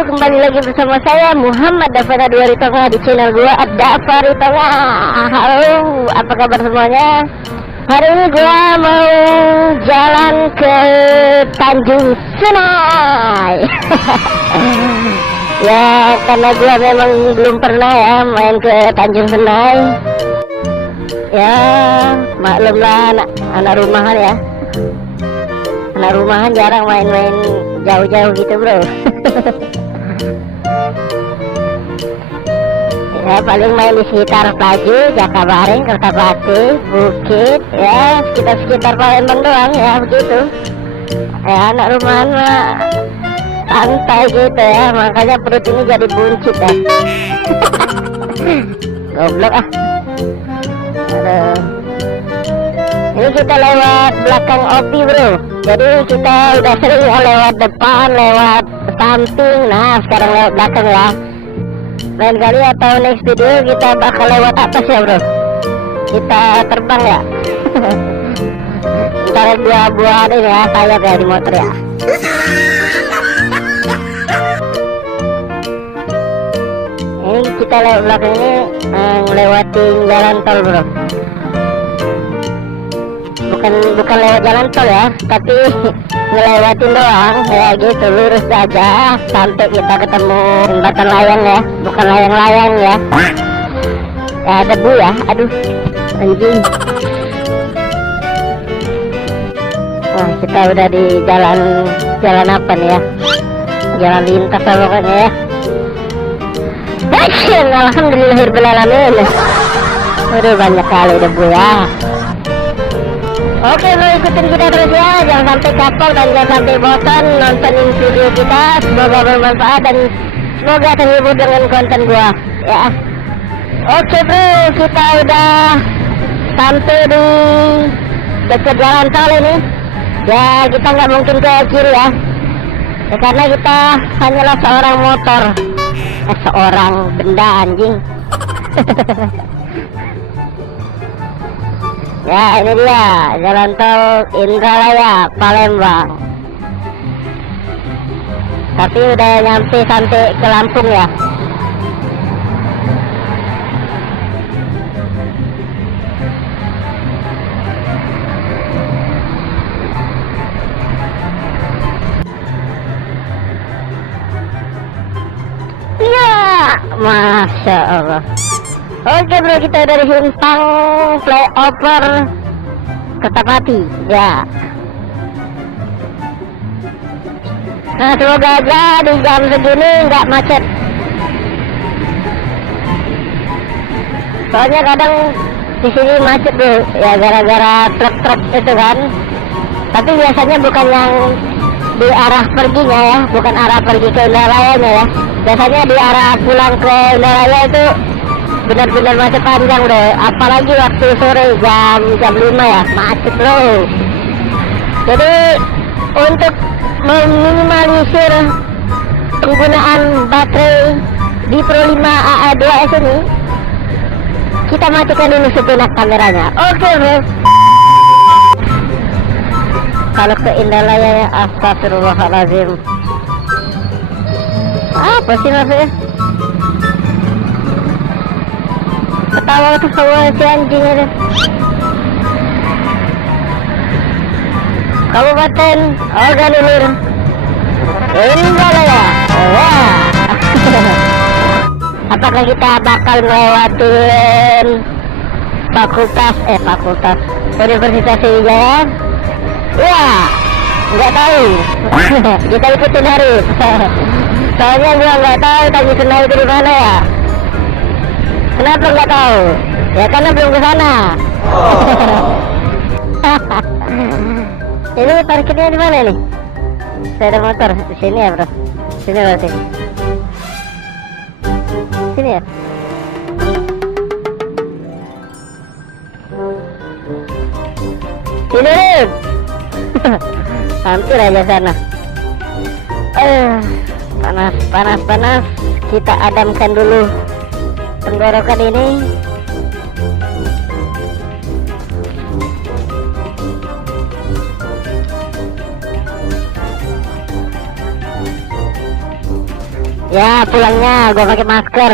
wabarakatuh. Kembali lagi bersama saya Muhammad Dafara Dua Tengah di channel gua Dafari Tengah. Halo, apa kabar semuanya? Hari ini gua mau jalan ke Tanjung Senai. Ya, karena gua memang belum pernah ya main ke Tanjung Senai. Ya, maklumlah anak rumahan ya. Anak rumahan jarang main-main jauh-jauh gitu bro. Ya paling main di sekitar Plaju, Jakabaring, Kertapati, Bukit, ya sekitar Palembang doang ya begitu. Ya anak rumahan mah santai gitu ya, makanya perut ini jadi buncit ya. Goblok ah. Aduh. Ini kita lewat belakang Opi bro. Jadi kita udah sering ya lewat depan, lewat samping. Nah sekarang lewat belakang ya. Lain kali atau next video kita bakal lewat atas ya bro. Kita terbang ya. Ntar dua buah ini ya, sayap ya di motor ya. Ini kita lewat belakang ini ngelewatin jalan tol bro. Bukan lewat jalan tol ya, tapi ngelewatin doang ya gitu, lurus aja sampai kita ketemu jembatan layang ya, bukan layang-layang ya. Ya debu ya, aduh anjing. Wah kita udah di jalan apa nih ya, jalan lintas lah pokoknya ya. Alhamdulillahirobbilalamin. Waduh banyak kali debu ya. Oke bro, ikutin kita terus ya, jangan sampai kapok dan jangan sampai bosan nontonin video kita. Semoga bermanfaat dan semoga terhibur dengan konten gua ya. Oke bro, kita udah sampai di dekat jalan tol ini ya. Kita nggak mungkin ke kiri ya, karena kita hanyalah seorang motor, seorang benda anjing. Ya ini dia jalan tol Indralaya Palembang. Tapi udah nyampe sampai ke Lampung ya. Ya, Masya Allah. Oke bro, kita dari Simpang flyover Kertapati ya. Nah semoga aja di jam segini nggak macet. Soalnya kadang di sini macet bro ya, gara-gara truk-truk itu kan. Tapi biasanya bukan yang di arah perginya ya, bukan arah pergi ke Indralayanya ya. Biasanya di arah pulang ke Indralaya itu benar-benar macet panjang bro, apalagi waktu sore jam 5 ya, macet bro. Jadi untuk meminimalisir penggunaan baterai di Pro 5 AA2S ini, kita matikan dulu sejenak kameranya. Oke bro. Kalau ke Indralaya ya, astagfirullahaladzim. Apa sih maksudnya? Ketawa si anjing itu. Kabupaten Ogan Ilir Indralaya. Wah. Apakah kita bakal melewatin fakultas Universitas Sriwijaya? Ya, nggak tahu. Kita ikutin Arif. Soalnya gua nggak tahu Tanjung Senai itu di mana ya. Kenapa nggak tahu? Ya karena belum ke sana. Ini parkirnya di mana nih? Sepeda motor di sini ya bro. Sini berarti. Sini ya. Sini. Hampir aja sana. Panas. Kita adamkan dulu tenggorokan ini. Ya pulangnya gua pakai masker.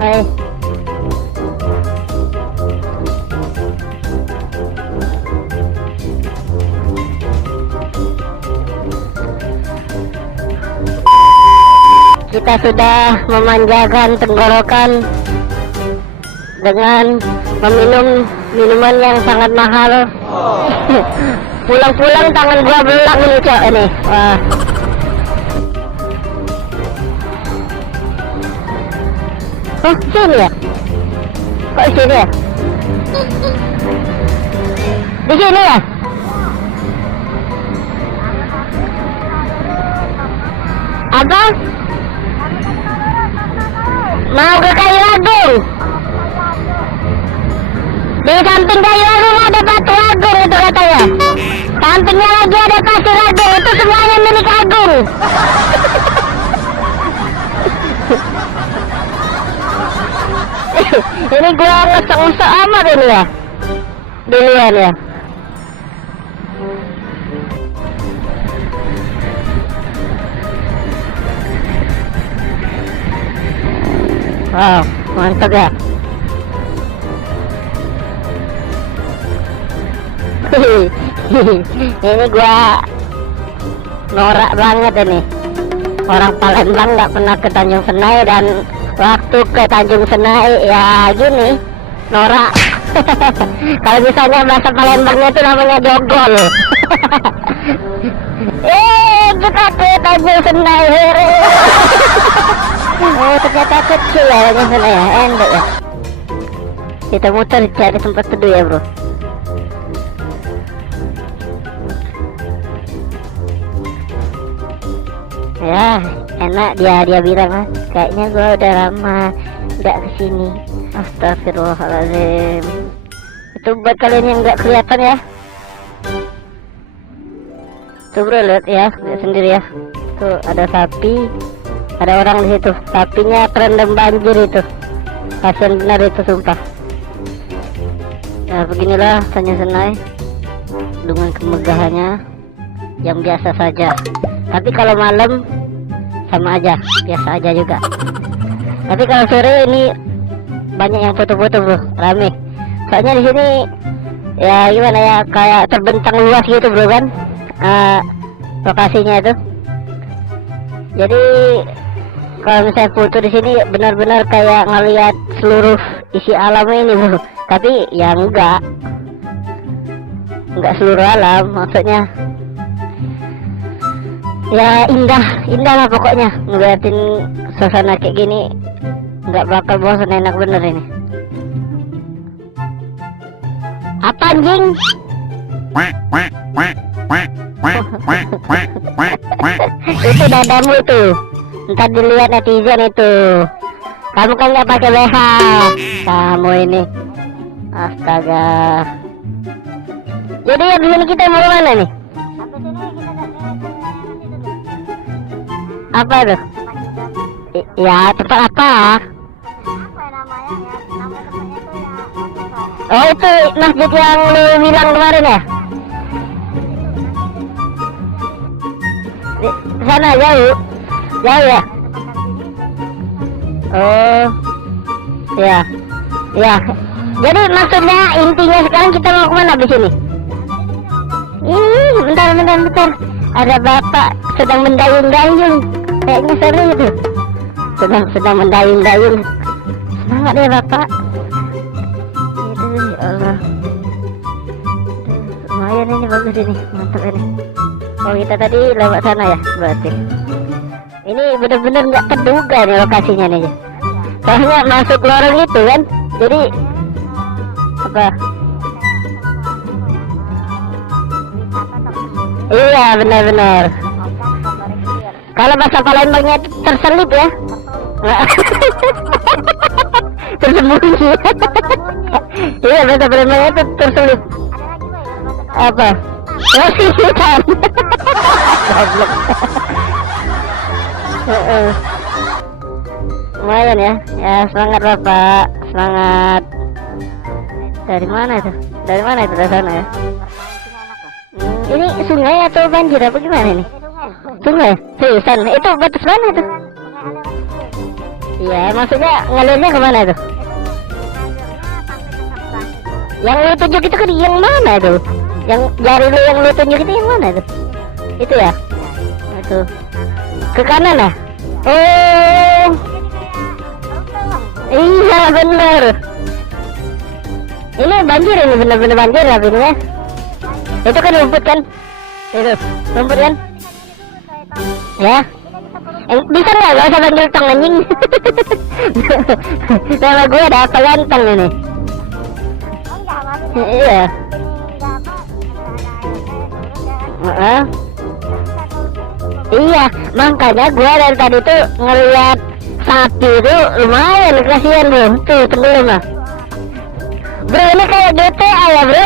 Hai. Kita sudah memanjakan tenggorokan dengan meminum minuman yang sangat mahal. Pulang-pulang tangan gua belang ini, Cok, ini. Wah. Oh, sini ya? Kok sini ya? Di sini ya? Apa? Mau ke Kayu Agung? Di samping Kayu Agung ada Batu Agung itu katanya. Sampingnya lagi ada Pasir Agung, itu semuanya milik Agung. Ini gua ngesek-ngesek amat ini ya. Duluan ya. Wow, mantap ya. Ini gua norak banget ini. Orang Palembang nggak pernah ke Tanjung Senai, dan waktu ke Tanjung Senai ya gini, norak. Kalau misalnya bahasa Palembangnya itu namanya jogol. Kita ke Tanjung Senai. Oh, ternyata kecil ya Tanjung Senai ya, endek ya. Kita muter cari tempat teduh ya, bro. Ya, enak dia bilang, Mas. Kayaknya gua udah lama nggak kesini. Astagfirullahaladzim. Itu buat kalian yang nggak kelihatan ya. Tuh bro, lihat ya, lihat sendiri ya. Tuh ada sapi, ada orang di situ. Sapinya terendam banjir itu. Kasian benar itu, sumpah. Nah beginilah Tanjung Senai dengan kemegahannya yang biasa saja. Tapi kalau malam sama aja, biasa aja juga. Tapi kalau sore ini banyak yang foto-foto, bro, rame. Soalnya di sini ya gimana ya, kayak terbentang luas gitu, bro, kan lokasinya itu. Jadi kalau misalnya foto di sini benar-benar kayak ngelihat seluruh isi alam ini, bro. Tapi ya enggak seluruh alam, maksudnya ya indah lah pokoknya. Ngeliatin suasana kayak gini nggak bakal bosan, enak bener ini. Apa anjing? Itu dadamu itu, ntar dilihat netizen itu. Kamu kan nggak pakai BH, kamu ini. Astaga. Jadi habis ini kita mau kemana nih? Apa tuh? Ya tempat apa? Oh itu masjid yang lu bilang kemarin ya? Di sana jauh ya? Oh ya. Jadi maksudnya intinya sekarang kita mau kemana di sini? Bentar. Ada bapak sedang mendayung-dayung. Kayaknya seru itu. Sedang mendayung-dayung. Semangat ya bapak. Itu ya Allah. Lumayan ini, bagus ini, mantap ini. Oh kita tadi lewat sana ya berarti. Ini bener-bener nggak terduga nih lokasinya nih. Soalnya masuk lorong itu kan. Jadi apa? Iya benar. Kalau bahasa Palembangnya terselip ya. Tersembunyi. Iya bahasa Palembangnya itu terselip. Apa? Lesitan. Goblok. lumayan ya. Ya semangat Bapak, semangat. Dari mana itu? Dari mana itu, dari sana ya? Ini sungai atau banjir apa gimana ini? Sungai? Seriusan? Itu batas mana itu? Iya, maksudnya ngalirnya kemana itu? Yang lu tunjuk itu kan yang mana itu? Yang jari lu yang lu tunjuk itu yang mana itu? Itu ya? Itu ke kanan ya? Oh iya bener. Ini banjir, ini bener-bener banjir lah ini ya. Itu kan rumput kan? Itu rumput kan? Ya. Bisa nggak usah panggil tong anjing? Nama gue ada apa ganteng ini? Iya. Iya, makanya gue dari tadi tuh ngeliat sapi itu lumayan kasihan bro. Tuh tenggelam lah. Bro ini kayak GTA ya bro.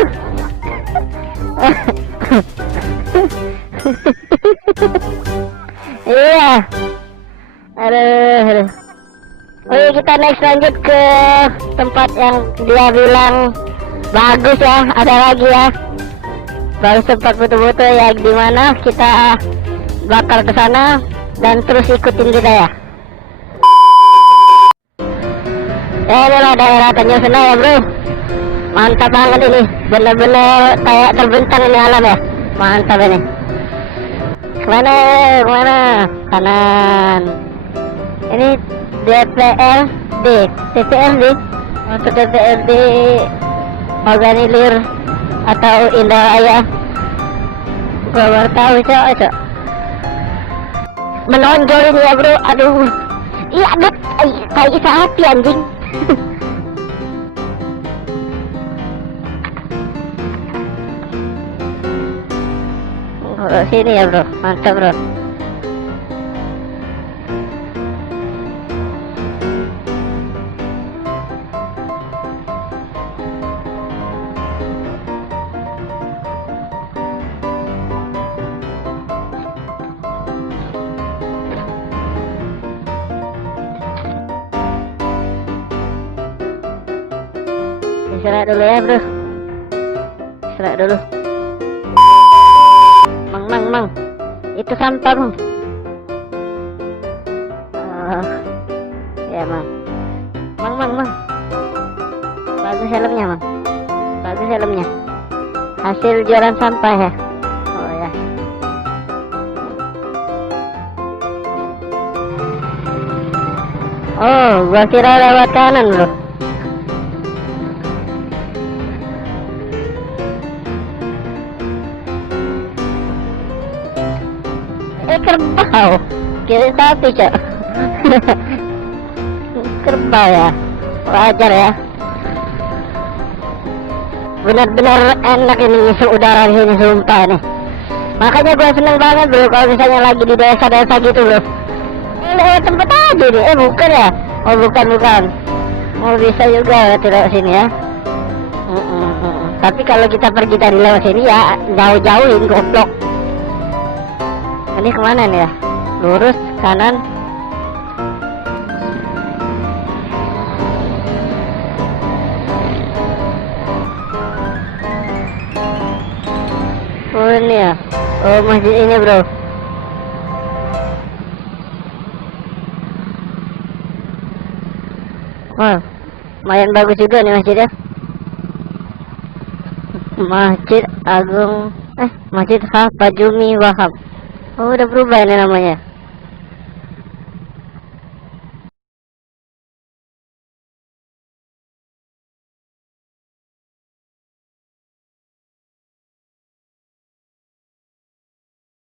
Iya. Aduh. Oke, kita next lanjut ke tempat yang dia bilang bagus ya. Ada lagi ya. Baru sempat foto-foto ya, dimana kita bakal ke sana dan terus ikutin kita ya. Ya inilah daerah Tanjung Sena ya bro. Mantap banget ini, bener-bener kayak terbentang ini alam ya. Mantap ini. Kemana? Kanan. Ini DPRD. Untuk DPRD Organilir atau Indah Raya. Gua baru tahu cok. Menonjol ini ya bro. Aduh. Iya aduh. Kayak sapi anjing. Oh, sini ya bro, mantap bro. Istirahat dulu ya bro, istirahat dulu. Mang, itu sampah bang. Ya mang. Bagus helmnya mang. Bagus helmnya. Hasil jualan sampah ya. Oh ya. Oh, gua kira lewat kanan bro. Kerbau, kira sapi cok. Kerbau ya, wajar ya. Benar-benar enak ini ngisi udara di sini sumpah nih. Makanya gue seneng banget bro kalau misalnya lagi di desa-desa gitu bro. Lewat tempat aja nih, bukan ya? Oh bukan. Oh bisa juga lewat sini ya. Tapi kalau kita pergi dari lewat sini ya jauh-jauhin goblok. Ini kemana nih ya? Lurus kanan. Oh ini ya. Oh masjid ini bro. Wah, lumayan bagus juga nih masjidnya. Masjid Agung Masjid Hafajumi Wahab. Oh udah berubah ini namanya.